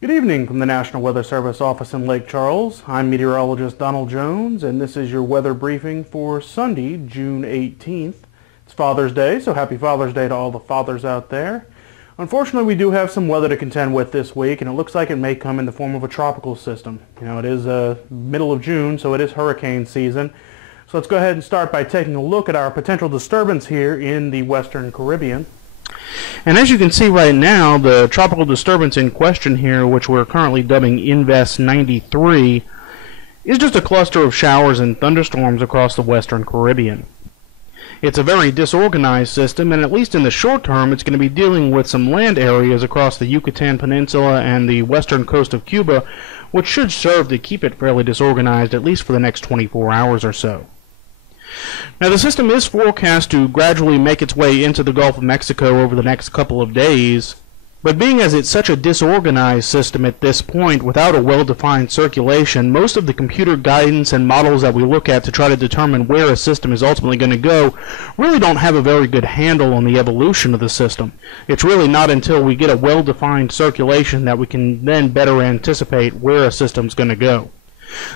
Good evening from the National Weather Service office in Lake Charles. I'm meteorologist Donald Jones, and this is your weather briefing for Sunday, June 18th. It's Father's Day, so happy Father's Day to all the fathers out there. Unfortunately, we do have some weather to contend with this week, and it looks like it may come in the form of a tropical system. You know, it is middle of June, so it is hurricane season. So let's go ahead and start by taking a look at our potential disturbance here in the Western Caribbean. And as you can see right now, the tropical disturbance in question here, which we're currently dubbing Invest 93, is just a cluster of showers and thunderstorms across the Western Caribbean. It's a very disorganized system, and at least in the short term, it's going to be dealing with some land areas across the Yucatan Peninsula and the western coast of Cuba, which should serve to keep it fairly disorganized, at least for the next 24 hours or so. Now, the system is forecast to gradually make its way into the Gulf of Mexico over the next couple of days, but being as it's such a disorganized system at this point without a well-defined circulation, most of the computer guidance and models that we look at to try to determine where a system is ultimately going to go really don't have a very good handle on the evolution of the system. It's really not until we get a well-defined circulation that we can then better anticipate where a system's going to go.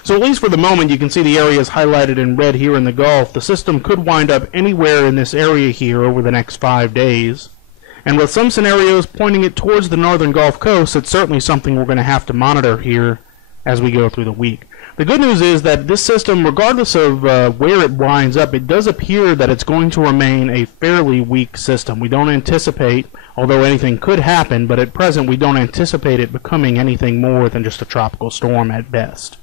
So at least for the moment, you can see the areas highlighted in red here in the Gulf. The system could wind up anywhere in this area here over the next 5 days. And with some scenarios pointing it towards the northern Gulf Coast, it's certainly something we're going to have to monitor here as we go through the week. The good news is that this system, regardless of where it winds up, it does appear that it's going to remain a fairly weak system. We don't anticipate, although anything could happen, but at present we don't anticipate it becoming anything more than just a tropical storm at best.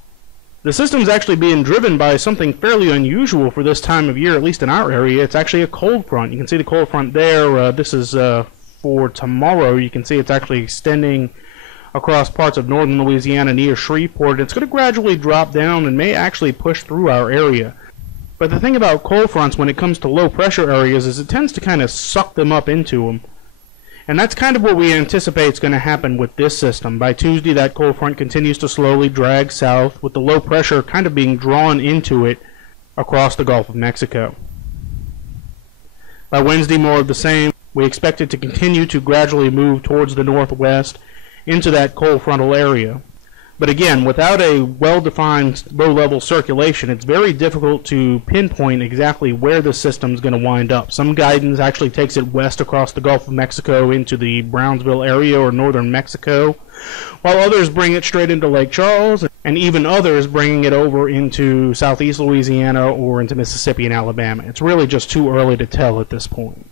The system's actually being driven by something fairly unusual for this time of year, at least in our area. It's actually a cold front. You can see the cold front there. This is for tomorrow. You can see it's actually extending across parts of northern Louisiana near Shreveport. It's going to gradually drop down and may actually push through our area. But the thing about cold fronts when it comes to low pressure areas is it tends to kind of suck them up into them. And that's kind of what we anticipate is going to happen with this system. By Tuesday, that cold front continues to slowly drag south, with the low pressure kind of being drawn into it across the Gulf of Mexico. By Wednesday, more of the same. We expect it to continue to gradually move towards the northwest into that cold frontal area. But again, without a well-defined low-level circulation, it's very difficult to pinpoint exactly where the system's going to wind up. Some guidance actually takes it west across the Gulf of Mexico into the Brownsville area or northern Mexico, while others bring it straight into Lake Charles, and even others bringing it over into southeast Louisiana or into Mississippi and Alabama. It's really just too early to tell at this point.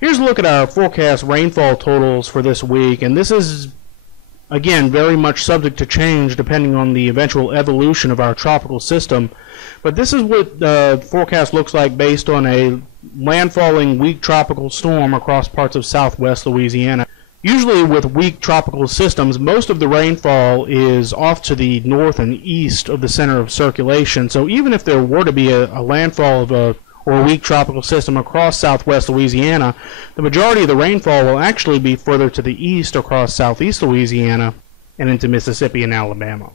Here's a look at our forecast rainfall totals for this week, and this is again, very much subject to change depending on the eventual evolution of our tropical system. But this is what the forecast looks like based on a landfalling weak tropical storm across parts of southwest Louisiana. Usually with weak tropical systems, most of the rainfall is off to the north and east of the center of circulation. So even if there were to be a landfall of a weak tropical system across southwest Louisiana, the majority of the rainfall will actually be further to the east across southeast Louisiana and into Mississippi and Alabama.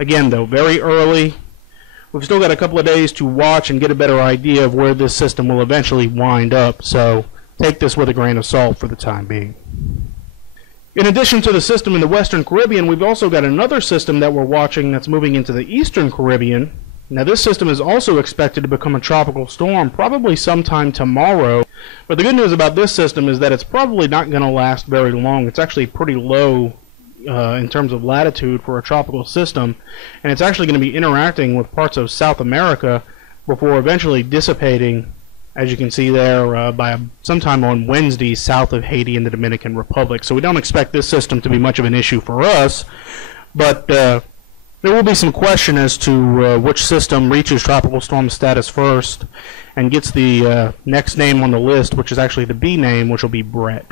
Again, though, very early. We've still got a couple of days to watch and get a better idea of where this system will eventually wind up, so take this with a grain of salt for the time being. In addition to the system in the Western Caribbean, we've also got another system that we're watching that's moving into the Eastern Caribbean. Now, this system is also expected to become a tropical storm probably sometime tomorrow. But the good news about this system is that it's probably not going to last very long. It's actually pretty low in terms of latitude for a tropical system. And it's actually going to be interacting with parts of South America before eventually dissipating, as you can see there, by sometime on Wednesday south of Haiti and the Dominican Republic. So we don't expect this system to be much of an issue for us. But there will be some question as to which system reaches tropical storm status first and gets the next name on the list, which is actually the B name, which will be Brett.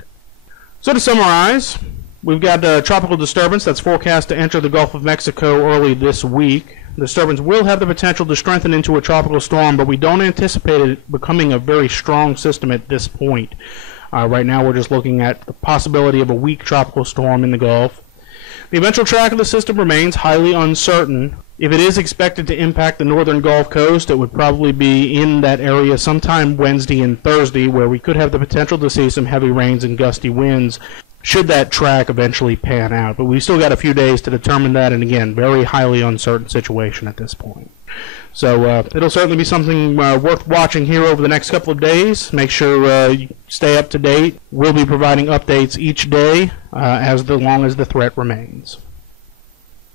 So to summarize, we've got a tropical disturbance that's forecast to enter the Gulf of Mexico early this week. The disturbance will have the potential to strengthen into a tropical storm, but we don't anticipate it becoming a very strong system at this point. Right now we're just looking at the possibility of a weak tropical storm in the Gulf. The eventual track of the system remains highly uncertain. If it is expected to impact the northern Gulf Coast, it would probably be in that area sometime Wednesday and Thursday, where we could have the potential to see some heavy rains and gusty winds should that track eventually pan out. But we've still got a few days to determine that, and again, very highly uncertain situation at this point. So it'll certainly be something worth watching here over the next couple of days. Make sure you stay up to date. We'll be providing updates each day as long as the threat remains.